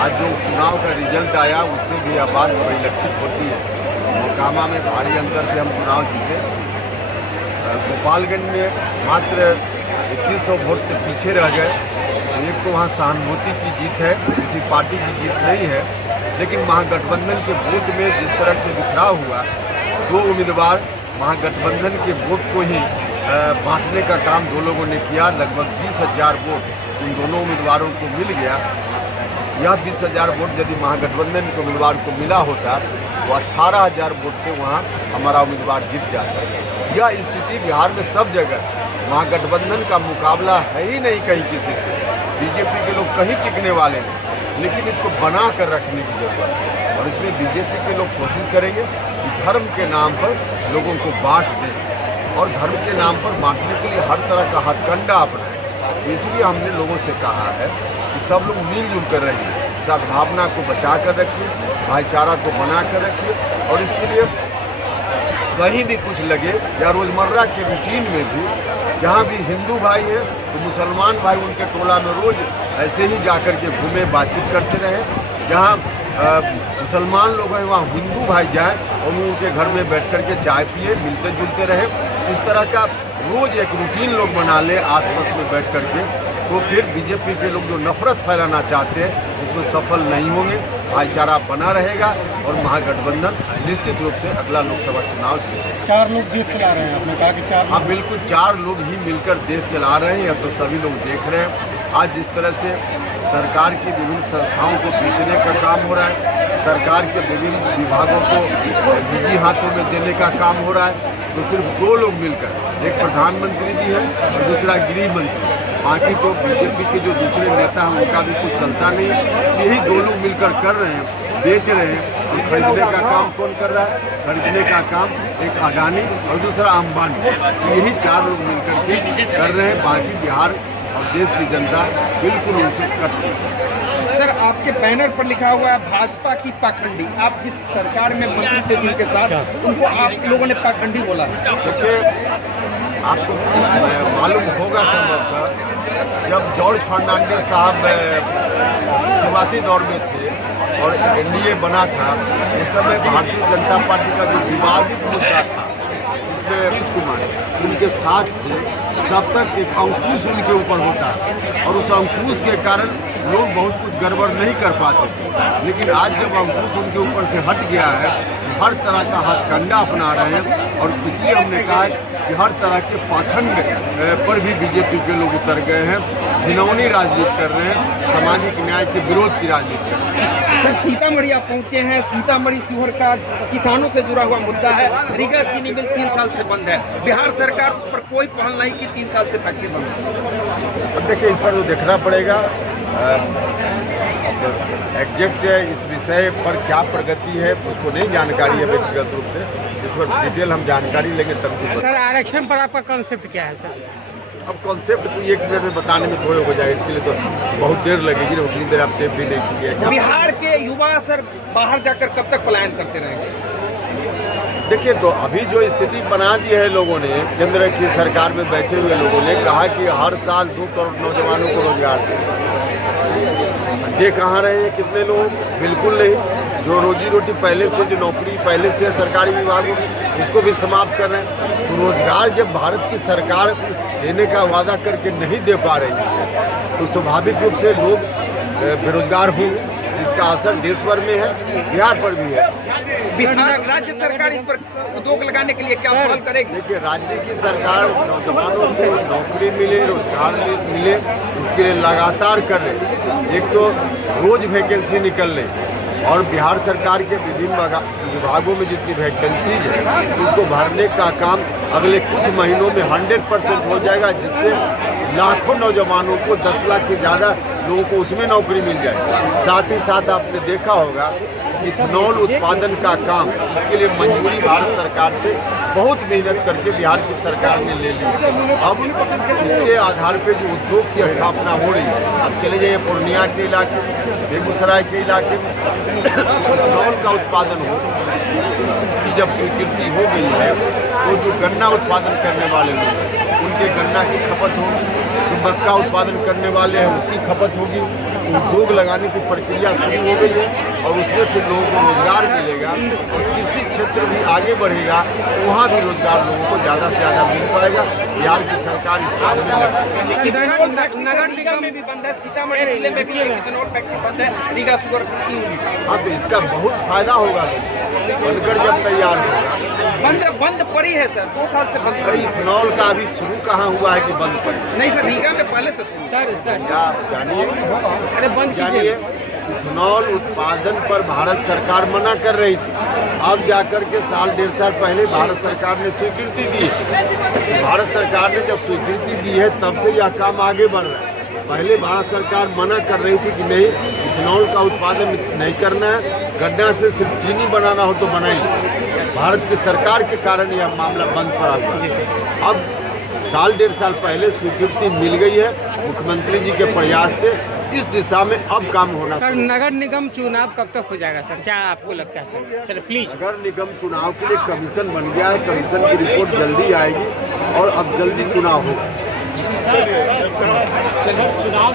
आज जो चुनाव का रिजल्ट आया उससे भी यह बात परिलक्षित होती है। मोकामा में भारी अंतर से हम चुनाव जीते। गोपालगंज में मात्र 2100 वोट से पीछे रह गए। एक तो वहाँ सहानुभूति की जीत है, किसी पार्टी की जीत नहीं है, लेकिन महागठबंधन के वोट में जिस तरह से बिखराव हुआ, दो उम्मीदवार महागठबंधन के वोट को ही बांटने का काम दो लोगों ने किया। लगभग 20,000 वोट इन दोनों उम्मीदवारों को मिल गया। यह 20,000 वोट यदि महागठबंधन के उम्मीदवार को मिला होता तो 18,000 वोट से वहाँ हमारा उम्मीदवार जीत जाता। यह स्थिति बिहार में सब जगह, महागठबंधन का मुकाबला है ही नहीं कहीं किसी से। बीजेपी के लोग कहीं टिकने वाले नहीं, लेकिन इसको बना कर रखने की जरूरत है। और इसमें बीजेपी के लोग कोशिश करेंगे कि धर्म के नाम पर लोगों को बांट दें और धर्म के नाम पर बांटने के लिए हर तरह का हथकंडा अपनाएं। इसलिए हमने लोगों से कहा है कि सब लोग मिलजुल कर रहिए, सद्भावना को बचा कर रखिए, भाईचारा को बना कर रखिए। और इसके लिए कहीं भी कुछ लगे या रोज़मर्रा के रूटीन में भी जहाँ भी हिंदू भाई है तो मुसलमान भाई उनके टोला में रोज़ ऐसे ही जाकर के घूमे, बातचीत करते रहे। जहाँ मुसलमान लोग हैं वहाँ हिंदू भाई जाए और उनके घर में बैठ कर के चाय पिए, मिलते जुलते रहे। इस तरह का रोज़ एक रूटीन लोग बना ले आस पास में बैठ कर के, तो फिर बीजेपी के लोग जो नफरत फैलाना चाहते हैं उसमें सफल नहीं होंगे। भाईचारा बना रहेगा और महागठबंधन निश्चित रूप से अगला लोकसभा चुनाव जीतेगा। 4 लोग देश चला रहे हैं, आपने कहा कि 4 हाँ बिल्कुल, 4 लोग ही मिलकर देश चला रहे हैं। अब तो सभी लोग देख रहे हैं आज जिस तरह से सरकार की विभिन्न संस्थाओं को बेचने का काम हो रहा है, सरकार के विभिन्न विभागों को निजी हाथों में देने का काम हो रहा है। तो सिर्फ 2 लोग मिलकर, एक प्रधानमंत्री जी है और दूसरा गृह मंत्री, बाकी तो बीजेपी के जो दूसरे नेता हैं उनका भी कुछ चलता नहीं है। यही 2 लोग मिलकर कर रहे हैं, बेच रहे हैं। और खरीदने का काम कौन कर रहा है? खरीदने का काम एक अडानी और दूसरा अंबानी। यही 4 लोग मिलकर के कर रहे हैं। बाकी बिहार और देश की जनता बिल्कुल उनसे कट है। सर, आपके बैनर पर लिखा हुआ है भाजपा की पाखंडी। आप जिस सरकार में मंत्री थे जिनके साथ, उनको आप लोगों ने पाखंडी बोला। देखिए, आपको मालूम होगा संभवतः जब जॉर्ज फर्नांडिस साहब शुरुआती दौर में थे और एनडीए बना था, उस समय भारतीय जनता पार्टी का जो विवादित मुद्दा था उसमें नीतीश कुमार उनके साथ थे। तब तक एक अंकुश उनके ऊपर होता है और उस अंकुश के कारण लोग बहुत कुछ गड़बड़ नहीं कर पाते थे। लेकिन आज जब अंकुश उनके ऊपर से हट गया है, हर तरह का हथकंडा अपना रहे हैं। और इसलिए हमने कहा कि हर तरह के पाखंड पर भी बीजेपी के लोग उतर गए हैं, घिनौनी राजनीति कर रहे हैं, सामाजिक न्याय के विरोध की राजनीति कर रहे हैं। सर, सीतामढ़ी आप पहुंचे हैं। सीतामढ़ी शिवहर का किसानों से जुड़ा हुआ मुद्दा है। रीगा चीनी मिल 3 साल से बंद है। बिहार सरकार उस पर कोई पहल नहीं की, 3 साल से फैक्ट्री बंद है। अब देखिए, इस पर तो देखना पड़ेगा एग्जैक्ट इस विषय पर क्या प्रगति है उसको नहीं जानकारी है व्यक्तिगत रूप से। इस पर डिटेल हम जानकारी लेंगे तब। सर, आरक्षण पर आपका कॉन्सेप्ट क्या है सर? अब कॉन्सेप्ट को एक मिनट में बताने में थोड़े हो जाएगा, इसके लिए तो बहुत देर लगेगी ना। उतनी देर आप टेप भी नहीं कीजिए। बिहार के युवा सर बाहर जाकर कब तक पलायन करते रहेंगे? देखिए, तो अभी जो स्थिति बना दी है लोगों ने, केंद्र की सरकार में बैठे हुए लोगों ने कहा कि हर साल 2 करोड़ नौजवानों को रोजगार दें। ये कहाँ रहे हैं कितने लोग? बिल्कुल नहीं। जो रोजी रोटी पहले से, जो नौकरी पहले से सरकारी विभागों में, उसको भी समाप्त कर रहे हैं। तो रोजगार जब भारत की सरकार देने का वादा करके नहीं दे पा रही है तो स्वाभाविक रूप से लोग बेरोजगार होंगे, जिसका असर देश भर में है, बिहार पर भी है। बिहार राज्य सरकार इस पर रोक लगाने के लिए क्या पहल करेगी? देखिए, राज्य की सरकार नौजवानों को नौकरी मिले, रोजगार मिले, इसके लिए लगातार कर रही। एक तो रोज वैकेंसी निकल रही और बिहार सरकार के विभिन्न विभागों में जितनी वैकेंसीज है उसको भरने का काम अगले कुछ महीनों में 100% हो जाएगा, जिससे लाखों नौजवानों को 10 लाख से ज़्यादा लोगों को उसमें नौकरी मिल जाएगी। साथ ही साथ आपने देखा होगा इथेनॉल उत्पादन का काम, इसके लिए मंजूरी भारत सरकार से बहुत मेहनत करके बिहार की सरकार ने ले ली। अब इसके आधार पे जो उद्योग की स्थापना हो रही है, अब चले जाइए पूर्णिया के इलाके में, बेगूसराय के इलाके में इथेनॉल का उत्पादन हो की जब स्वीकृति हो गई है तो जो गन्ना उत्पादन करने वाले लोग उनके गन्ना की खपत होगी, जो मक्का उत्पादन करने वाले हैं उसकी खपत होगी। उद्योग लगाने की प्रक्रिया शुरू हो गई है और उसमें फिर लोगों को रोजगार मिलेगा और कृषि क्षेत्र भी आगे बढ़ेगा, वहाँ भी रोजगार लोगों को ज़्यादा से ज़्यादा मिल पाएगा। बिहार की सरकार इस काम में लगी। नगर निगम में भी बंद है, सीतामढ़ी जिले में भी इथेनॉल फैक्ट्री बंद है, रीगा शुगर की। हाँ, तो इसका बहुत फायदा होगा, बनकर जब तैयार होगा। बंद पड़ी है सर, 2 साल से बंद पड़ी है। इथेनॉल का अभी शुरू कहाँ हुआ है कि बंद पड़ी? नहीं सर, रीगा में पहले से शुरू। सर क्या जानिए, अरे बंद जानिए, इथेनॉल उत्पादन पर भारत सरकार मना कर रही थी। अब जाकर के साल 1.5 साल पहले भारत सरकार ने स्वीकृति दी है। भारत सरकार ने जब स्वीकृति दी है तब से यह काम आगे बढ़ रहा है। पहले भारत सरकार मना कर रही थी कि नहीं, इथेनॉल का उत्पादन नहीं करना है, गन्ना से सिर्फ चीनी बनाना हो तो बनाइए। भारत की सरकार के कारण यह मामला बंद पड़ा हुआ है। अब साल 1.5 साल पहले स्वीकृति मिल गई है मुख्यमंत्री जी के प्रयास से, इस दिशा में अब काम होना। सर नगर निगम चुनाव कब तक हो जाएगा सर, क्या आपको लगता है सर प्लीज? नगर निगम चुनाव के लिए कमीशन बन गया है, कमीशन की रिपोर्ट जल्दी आएगी और अब जल्दी चुनाव होगा। चुनाव